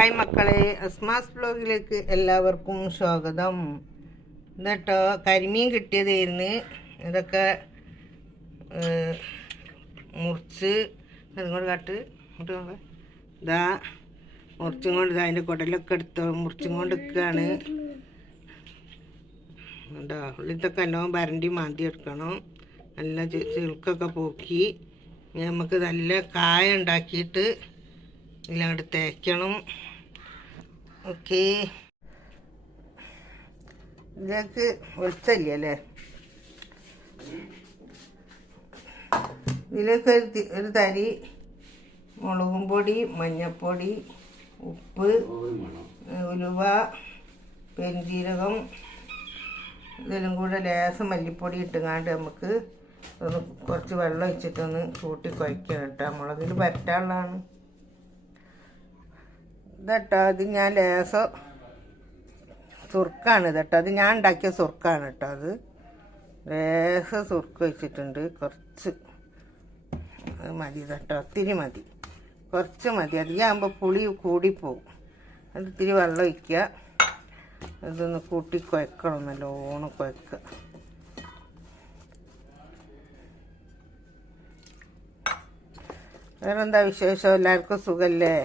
Hi മക്കളെ, അസ്മാസ് ബ്ലോഗിലേക്ക് എല്ലാവർക്കും സ്വാഗതം. എന്നിട്ടോ കരിമീൻ കിട്ടിയതായിരുന്നു. ഇതൊക്കെ മുറിച്ച് അതുകൊണ്ട് കാട്ട് ഇതാ മുറിച്ചും കൊണ്ട് ഇതാ അതിൻ്റെ കുടലൊക്കെ എടുത്തോ മുറിച്ചും കൊണ്ട് നിൽക്കുകയാണ്. ഉണ്ടോ ഉള്ളിത്തൊക്കെ എല്ലാം വരണ്ടി മാന്തി എടുക്കണം. നല്ല ചെറുക്കൊക്കെ പോക്കി നമുക്ക് നല്ല കായ ഉണ്ടാക്കിയിട്ട് ഇതിലങ്ങോട്ട് തേക്കണം. ഓക്കെ, ഇതിലേക്ക് വെളിച്ചമില്ല അല്ലേ? ഇതിലേക്ക് ഒരു തരി മുളകും പൊടി, മഞ്ഞൾപ്പൊടി, ഉപ്പ്, ഉലുവ, പെരുംജീരകം, ഇതെല്ലാം കൂടെ ലേശം മല്ലിപ്പൊടി ഇട്ടുങ്ങാണ്ട് നമുക്ക് ഒന്ന് കുറച്ച് വെള്ളം ഒഴിച്ചിട്ടൊന്ന് കൂട്ടി കുഴക്കണം കേട്ടോ. മുളകിൽ പറ്റാനുള്ളതാണ് ഇതട്ടോ. അത് ഞാൻ ലേശം സുർക്കാണ് ഇതട്ടോ. അത് ഞാൻ ഉണ്ടാക്കിയ സുർക്കാണ് കേട്ടോ. അത് ലേശം സുർക്ക് വെച്ചിട്ടുണ്ട്. കുറച്ച് അത് മതി കേട്ടോ. ഒത്തിരി മതി, കുറച്ച് മതി. അധികമാകുമ്പോൾ പുളി കൂടിപ്പോവും. അത് ഇത്തിരി വെള്ളം ഒഴിക്കുക. അതൊന്ന് കൂട്ടി കുഴക്കണം, നല്ലോണം കുഴക്കുക. വേറെന്താ വിശേഷം? എല്ലാവർക്കും സുഖമല്ലേ?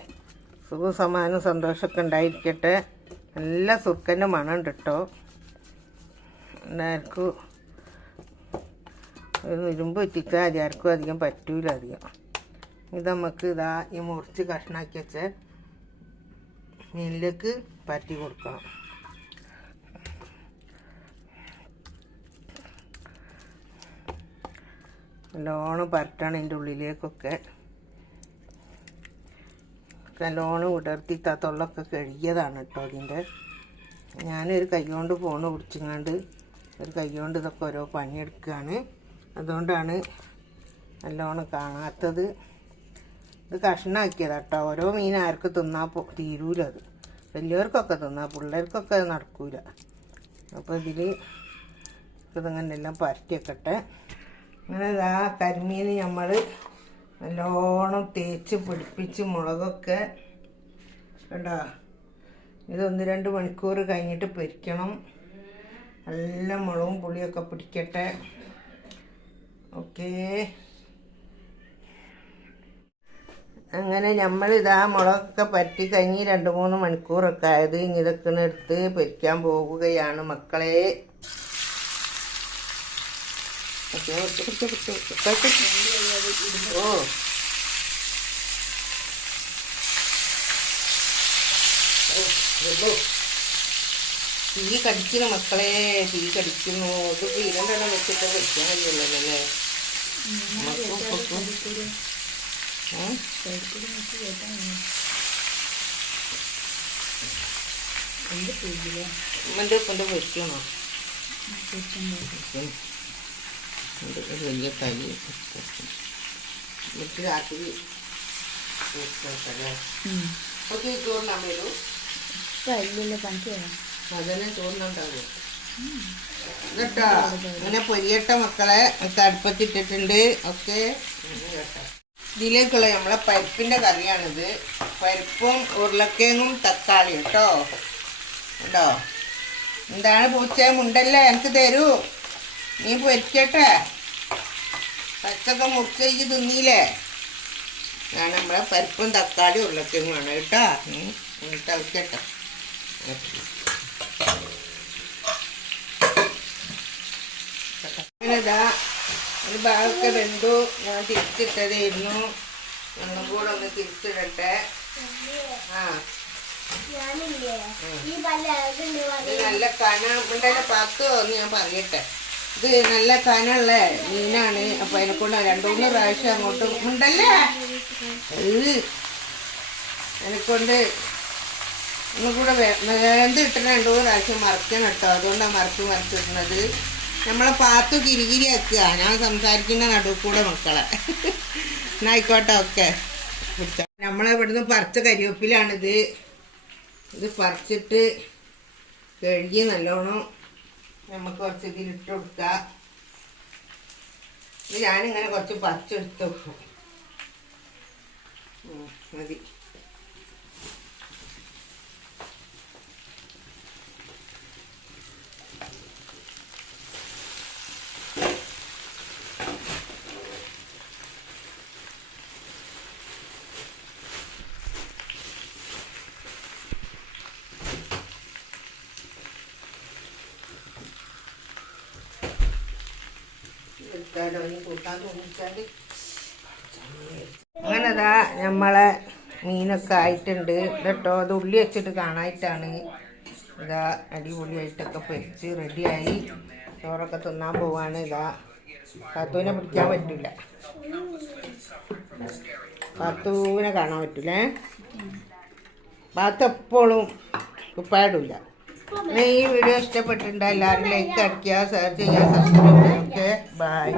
സുഖവും സമാധാനവും സന്തോഷമൊക്കെ ഉണ്ടായിരിക്കട്ടെ. നല്ല സുർക്കൻ്റെ മണമുണ്ട് കേട്ടോ. എല്ലാവർക്കും ഇരുമ്പ് വെച്ചിട്ട് ആർക്കും അധികം പറ്റൂല അധികം. ഇത് നമുക്ക് ഇതാ ഈ മുറിച്ച് കഷ്ണാക്കി വെച്ച മീനിലേക്ക് പറ്റി കൊടുക്കണം. നല്ലോണം പരട്ടണം ഇതിൻ്റെ ഉള്ളിലേക്കൊക്കെ. നല്ലോണം ഉടർത്തി തൊള്ളൊക്കെ കഴുകിയതാണ് കേട്ടോ അതിൻ്റെ. ഞാനൊരു കൈ കൊണ്ട് ഫോണ് പിടിച്ചിങ്ങാണ്ട് ഒരു കൈ കൊണ്ട് ഇതൊക്കെ ഓരോ പണിയെടുക്കുകയാണ്. അതുകൊണ്ടാണ് നല്ലോണം കാണാത്തത്. ഇത് കഷ്ണാക്കിയതാണ് കേട്ടോ. ഓരോ മീൻ ആർക്ക് തിന്നാൽ തീരൂല. അത് വലിയവർക്കൊക്കെ തിന്നാൽ പിള്ളേർക്കൊക്കെ അത് നടക്കൂല. അപ്പോൾ ഇതിൽ ഇതിങ്ങനെ എല്ലാം പരട്ടിയൊക്കട്ടെ. അങ്ങനെ ഇതാ കരിമീൻ നമ്മൾ നല്ലോണം തേച്ച് പിടിപ്പിച്ച് മുളകൊക്കെ കണ്ടോ. ഇത് 1-2 മണിക്കൂർ കഴിഞ്ഞിട്ട് പൊരിക്കണം. നല്ല മുളകും പുളിയൊക്കെ പിടിക്കട്ടെ. ഓക്കേ, അങ്ങനെ നമ്മളിതാ മുളകൊക്കെ പറ്റി കഴിഞ്ഞ് 2-3 മണിക്കൂറൊക്കെ ആയത്. ഇനി ഇതൊക്കെ എടുത്ത് പൊരിക്കാൻ പോവുകയാണ് മക്കളെ. ഓ തീ കടിക്കുന്നു മക്കളെ, തീ കടിക്കുന്നു. ഇതിപ്പോൾ 2 വെച്ചിട്ട് കഴിക്കാൻ കഴിയുള്ളല്ലേ? ഉമ്മൻ്റെ ഉപ്പൻ്റെ പൊരിക്കണോ? ഒരു വലിയ കൈ എന്നിട്ട് രാത്രി ഓക്കെ. ചോറിനാൻ വരൂ അതന്നെ ചോറിനുണ്ടാവും കേട്ടോ. അങ്ങനെ പൊരിയട്ട മക്കളെ. അടുപ്പത്തിട്ടിട്ടുണ്ട്. ഓക്കെ, ഇതിലേക്കുള്ള നമ്മളെ പരിപ്പിൻ്റെ കറിയാണിത്. പരിപ്പും ഉരുളക്കിഴങ്ങും തക്കാളി കേട്ടോ. കേട്ടോ, എന്താണ് പൂച്ച മുണ്ടല്ലേ? എനിക്ക് തരൂ. നീ പൊരിക്കട്ടെ. പച്ചക്ക മുറിച്ച് തിന്നില്ലേ? ഞാൻ നമ്മളെ പരിപ്പും തക്കാളി ഉരുളക്കിഴങ്ങും വേണം കേട്ടോ. തിളക്കട്ടെ. അങ്ങനെ ഇതാ ഒരു ഭാഗമൊക്കെ വെന്തു. ഞാൻ തിരിച്ചിട്ടതായിരുന്നു. ഒന്നും കൂടെ ഒന്ന് തിരിച്ചിടട്ടെ. നല്ല കനം ഉണ്ടല്ലോ പത്തോ എന്ന് ഞാൻ പറയട്ടെ. ഇത് നല്ല കനുള്ള മീനാണ്. അപ്പം അതിനെക്കൊണ്ട് 2-3 പ്രാവശ്യം അങ്ങോട്ട് ഉണ്ടല്ലേ അതിനെക്കൊണ്ട് ഒന്നുകൂടെ വെന്ത് കിട്ടുന്ന 2-3 പ്രാവശ്യം മറക്കണം കേട്ടോ. അതുകൊണ്ടാണ് മറിച്ചിടുന്നത്. നമ്മളെ പാത്തു കിരികിരി ആക്കുക. ഞാൻ സംസാരിക്കുന്ന നടുവ് കൂടെ മക്കളെ. എന്നായിക്കോട്ടെ. ഓക്കെ, നമ്മളിവിടുന്ന് പറിച്ച കരിവേപ്പിലാണിത്. ഇത് പറിച്ചിട്ട് കഴുകി നല്ലോണം നമുക്ക് കുറച്ച് ഇതിലിട്ട് കൊടുക്കാം. ഇത് ഞാനിങ്ങനെ കുറച്ച് പറിച്ചെടുത്ത് വെക്കും. മതി. ഉണ്ടാവുമല്ലോ ഇനി കൂട്ടാൻ തോന്നിച്ചാൽ. അങ്ങനെതാ നമ്മളെ മീനൊക്കെ ആയിട്ടുണ്ട് കേട്ടോ. അത് ഉള്ളി വെച്ചിട്ട് കാണാനായിട്ടാണ്. ഇതാ അടിപൊളിയായിട്ടൊക്കെ പൊരിച്ച് റെഡിയായി. ചോറൊക്കെ തിന്നാൻ പോവാണ്. ഇതാ കാത്തൂനെ പിടിക്കാൻ പറ്റില്ല, കാത്തൂനെ കാണാൻ പറ്റില്ലേ. ഭാഗത്ത് എപ്പോഴും കുപ്പായിടില്ല. ഈ വീഡിയോ ഇഷ്ടപ്പെട്ടിട്ടുണ്ടോ എല്ലാവരും ലൈക്ക് അടിക്കുക, ഷെയർ ചെയ്യുക, സബ്സ്ക്രൈബ് ചെയ്യുക. Okay bye.